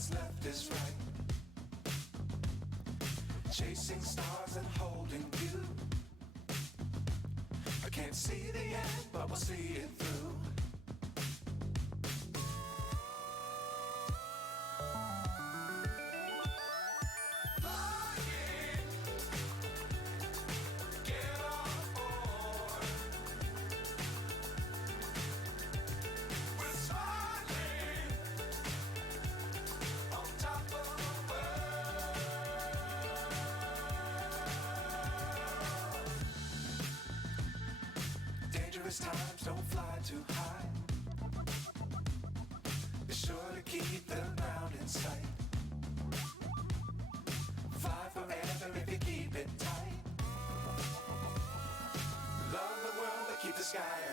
what's left is right. Chasing stars and holding you. I can't see the end, but we'll see it through. Times don't fly too high. Be sure to keep the ground in sight. Fly forever if you keep it tight. Love the world but keep the sky